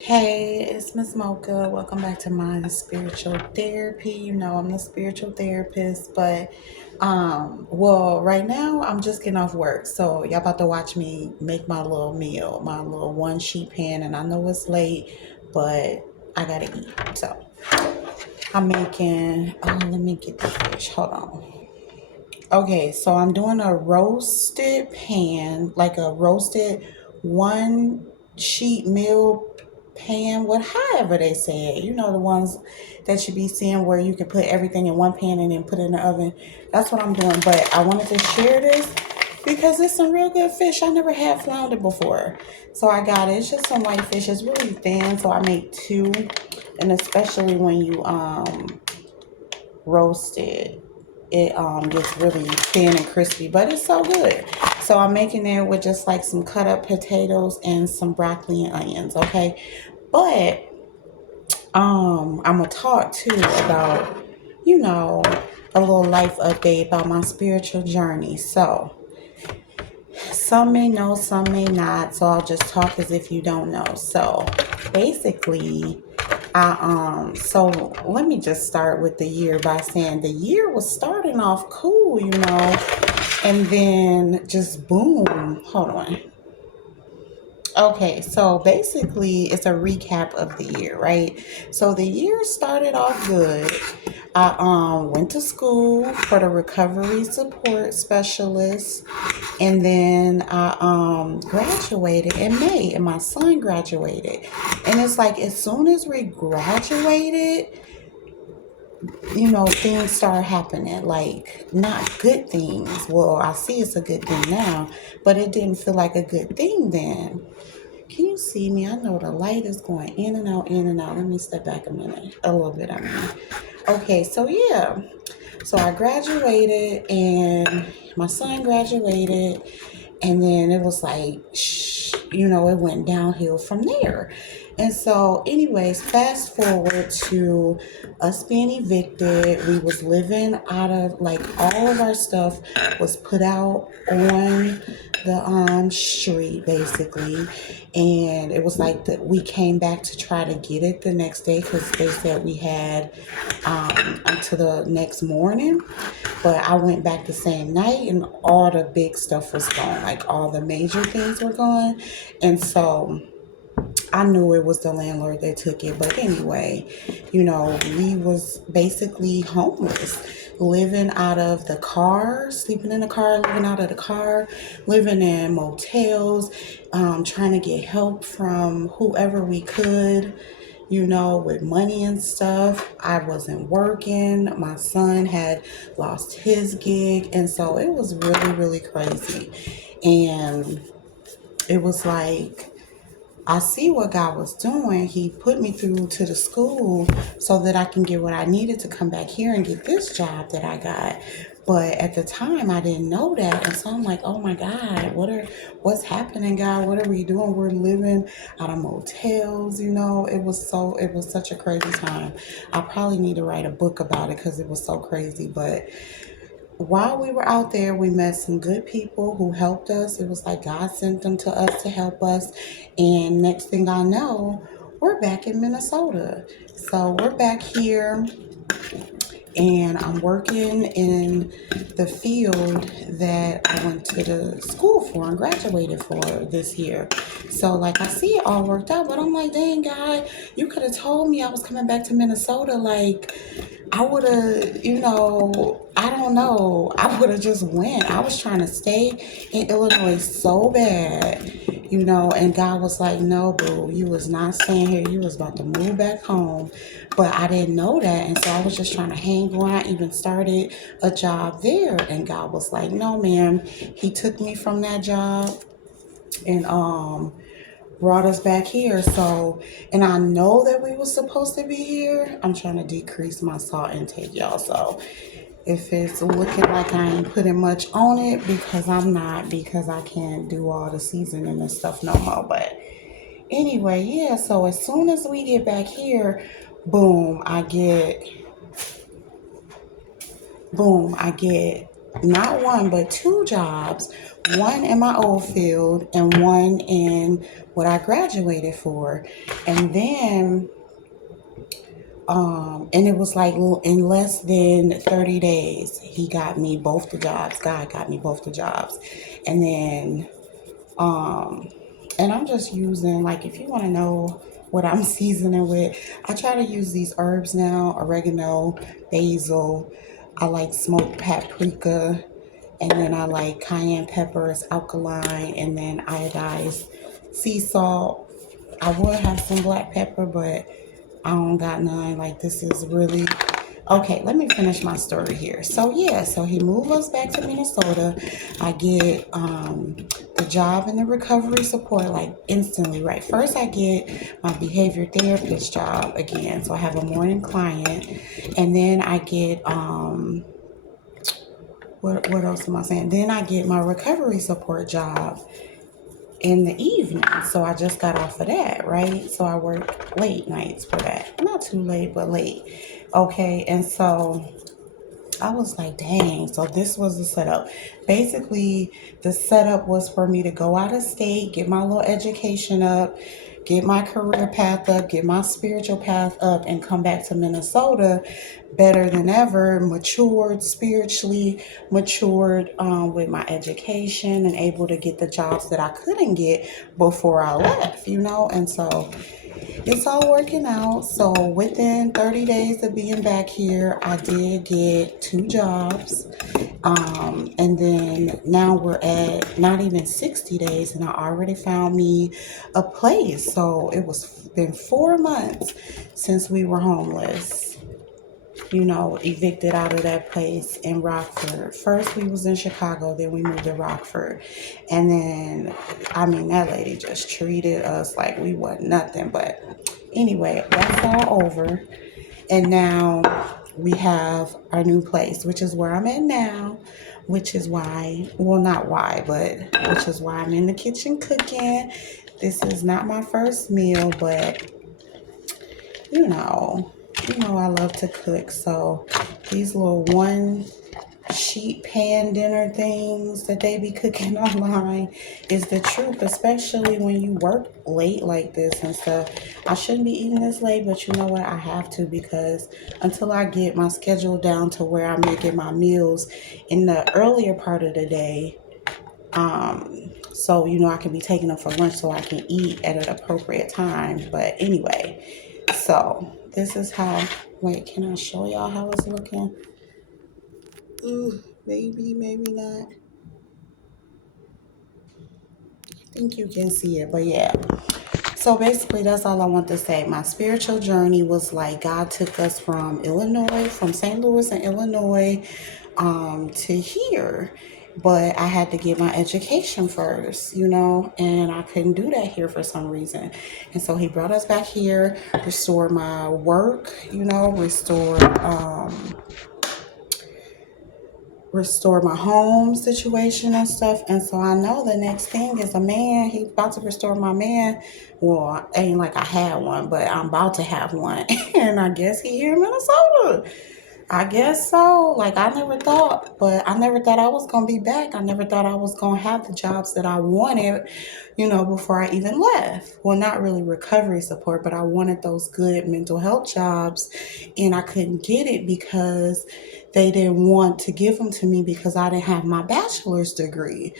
Hey, it's Miss Mocha. Welcome back to Mind Spiritual Therapy. You know, I'm the spiritual therapist, but right now I'm just getting off work. So y'all about to watch me make my little meal, my little one sheet pan, and I know it's late, but I gotta eat. So I'm making let me get the fish. Hold on. Okay, so I'm doing a roasted pan, like a roasted one sheet meal pan, what however they say it. You know the ones that you be seeing where you can put everything in one pan and then put it in the oven. That's what I'm doing. But I wanted to share this because it's some real good fish. I never had flounder before. So I got it. It's just some white fish. It's really thin, so I make two. And especially when you roasted, it gets really thin and crispy, but it's so good. So I'm making it with just like some cut up potatoes and some broccoli and onions. Okay, but I'm gonna talk too about, you know, a little life update about my spiritual journey. So some may know, some may not. So I'll just talk as if you don't know. So basically, so let me just start with the year by saying the year was starting off cool, and then just boom. Hold on. Okay, so basically, it's a recap of the year, right? So the year started off good. I went to school for the recovery support specialist, and then I graduated in May, and my son graduated. And it's like as soon as we graduated, things start happening, like not good things. Well, I see it's a good thing now, but it didn't feel like a good thing then. Can you see me? I know the light is going in and out, in and out. Let me step back a little bit. I mean, okay, so yeah. So I graduated and my son graduated, and then it was like, it went downhill from there. And so, anyways, fast forward to us being evicted. We was living out of, like, all of our stuff was put out on the street basically, and it was like that we came back to try to get it the next day because they said we had until the next morning. But I went back the same night and all the big stuff was gone. Like all the major things were gone. And so I knew it was the landlord that took it. But anyway, we was basically homeless, living out of the car, sleeping in the car, living out of the car, living in motels, trying to get help from whoever we could, with money and stuff. I wasn't working. My son had lost his gig. And so it was really, really crazy. And it was like, I see what God was doing. He put me through to the school so that I can get what I needed to come back here and get this job that I got. But at the time, I didn't know that, and so I'm like, "Oh my God, what's happening, God? What are we doing? We're living out of motels, It was such a crazy time. I probably need to write a book about it because it was so crazy. But while we were out there, we met some good people who helped us. It was like God sent them to us to help us. And next thing I know, we're back in Minnesota. So we're back here and I'm working in the field that I went to the school for and graduated for this year. So, like, I see it all worked out, but I'm like, dang, God, you could have told me I was coming back to Minnesota. Like, I would have, I don't know. I would have just went. I was trying to stay in Illinois so bad, and God was like, no, boo, you was not staying here. You was about to move back home. But I didn't know that. And so I was just trying to hang on. I even started a job there. And God was like, no, ma'am. He took me from that job and brought us back here. So, and I know that we were supposed to be here. I'm trying to decrease my salt intake, y'all. So if it's looking like I ain't putting much on it, because I'm not, because I can't do all the seasoning and stuff no more. But anyway, yeah. So as soon as we get back here, boom, I get not one, but two jobs, one in my old field and one in what I graduated for. And then, and it was like in less than 30 days, he got me both the jobs. God got me both the jobs. And then, um, and I'm just using, like, if you want to know what I'm seasoning with, I try to use these herbs now: oregano, basil. I like smoked paprika, and then I like cayenne peppers, alkaline, and then iodized sea salt. I would have some black pepper, but I don't got none. Like, this is really okay. Let me finish my story here. So yeah, so he moved us back to Minnesota. I get the job in the recovery support like instantly. Right, first I get my behavior therapist job again. So I have a morning client, and then I get what else am I saying? Then I get my recovery support job in the evening. So I just got off of that, right? So I work late nights for that. Not too late, but late. Okay, and so I was like, dang, so this was the setup. Basically, the setup was for me to go out of state, get my little education up, get my career path up, get my spiritual path up, and come back to Minnesota better than ever, matured spiritually, matured with my education, and able to get the jobs that I couldn't get before I left, you know? And so it's all working out. So within 30 days of being back here, I did get two jobs. And then now we're at not even 60 days, and I already found me a place. So it was been 4 months since we were homeless, you know, evicted out of that place in Rockford. First we was in Chicago, then we moved to Rockford. And then, I mean, that lady just treated us like we wasn't nothing. But anyway, that's all over. And now we have our new place, which is where I'm at now, which is why, well, not why, but which is why I'm in the kitchen cooking. This is not my first meal, but you know, I love to cook. So these little one sheet pan dinner things that they be cooking online is the truth, especially when you work late like this and stuff. I shouldn't be eating this late, but you know what? I have to, because until I get my schedule down to where I'm making my meals in the earlier part of the day, so you know I can be taking them for lunch so I can eat at an appropriate time. But anyway, so this is how, wait, can I show y'all how it's looking? Maybe, maybe not. I think you can see it, but yeah. So basically, that's all I want to say. My spiritual journey was like God took us from Illinois, from St. Louis and Illinois, to here. But I had to get my education first, you know, and I couldn't do that here for some reason. And so he brought us back here, restored my work, you know, restore my home situation and stuff. And so I know the next thing is a man. He's about to restore my man. Well, ain't like I had one, but I'm about to have one. And I guess he here in Minnesota. I guess so. Like, I never thought, but I never thought I was going to be back. I never thought I was going to have the jobs that I wanted, you know, before I even left. Well, not really recovery support, but I wanted those good mental health jobs, and I couldn't get it because they didn't want to give them to me because I didn't have my bachelor's degree.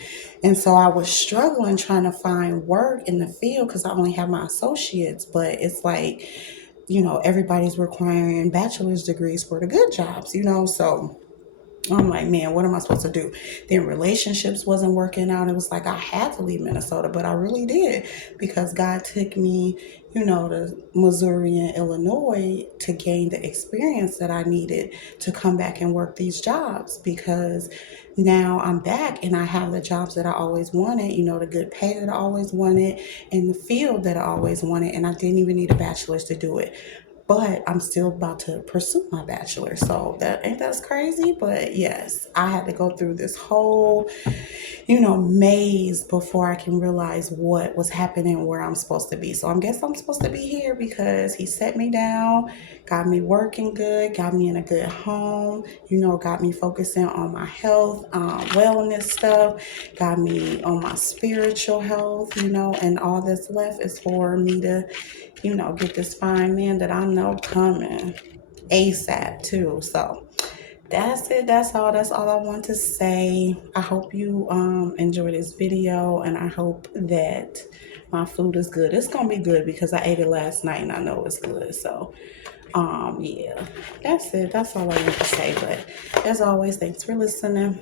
And so I was struggling trying to find work in the field because I only have my associates, but it's like, you know, everybody's requiring bachelor's degrees for the good jobs, you know, so I'm like, man, what am I supposed to do? Then relationships wasn't working out. It was like I had to leave Minnesota, but I really did, because God took me, you know, to Missouri and Illinois to gain the experience that I needed to come back and work these jobs, because now I'm back and I have the jobs that I always wanted, you know, the good pay that I always wanted, in the field that I always wanted, and I didn't even need a bachelor's to do it. but I'm still about to pursue my bachelor. So that's crazy. But yes, I had to go through this whole, maze before I can realize what was happening where I'm supposed to be. So I guess I'm supposed to be here because he set me down, got me working good, got me in a good home, got me focusing on my health, wellness stuff, got me on my spiritual health, and all that's left is for me to, get this fine man that I know coming ASAP too. So that's it. That's all I want to say. I hope you enjoy this video, and I hope that my food is good. It's gonna be good because I ate it last night and I know it's good. So yeah, that's it. That's all I want to say. But as always, thanks for listening.